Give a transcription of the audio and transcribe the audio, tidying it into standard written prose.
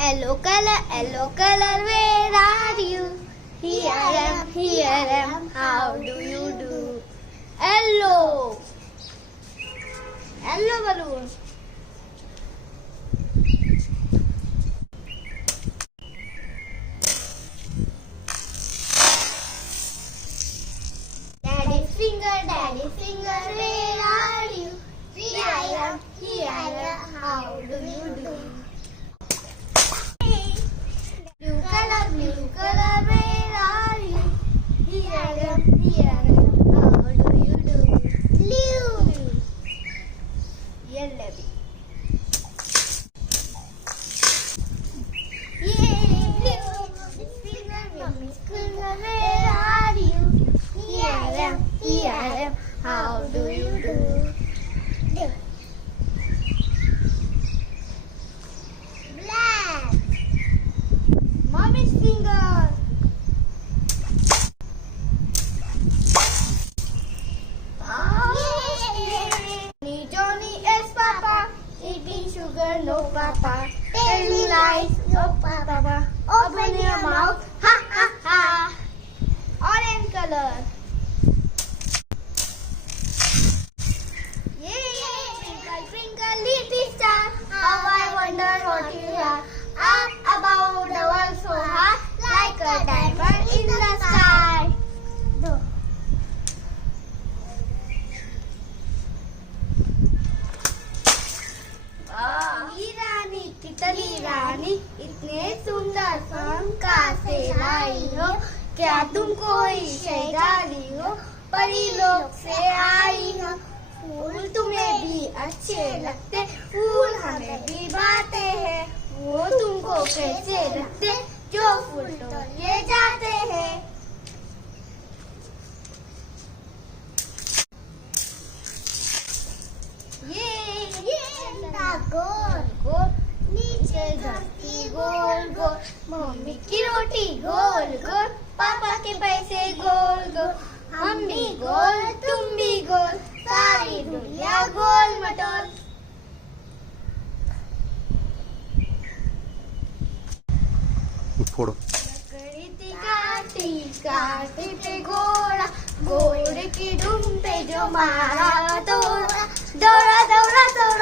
Yellow color, where are you? Here I am, how do you do? Yellow balloon. Daddy finger, where are you? Here I am, how do you do? Blue color, where are you? Here I am, how do you do? Blue. Yellow. Finger, where are you? Here I am, how do you do? Black. Mommy's finger. Johnny is Papa, eating sugar, no Papa. Telling lies, no Papa. Open your mouth, ha ha ha. Orange color. Twinkle, twinkle, little star, how I wonder what you are. Up above the world so high, like a diamond in the sky. रानी तितली रानी इतने सुंदर फूल कहाँ से लाई हो? क्या तुम कोई शेजारी हो? परी लोग से आई हो? फूल तुम्हें भी अच्छे लगते, फूल हमें भी भाते हैं। वो तुमको कैसे लगते जो फूल तो ले जाते हैं? गोल गोल नीचे धरती गोल गोल, मम्मी की रोटी गोल गोल, पापा के पैसे गोल गोल, हम भी गोल तुम भी गोल, सारी दुनिया गोल मटोल। फोड़ो। काटी काटी पे घोड़ा, घोड़े की दुम पे जो मारा दौड़ा दौड़ा दौड़ा दौड़ा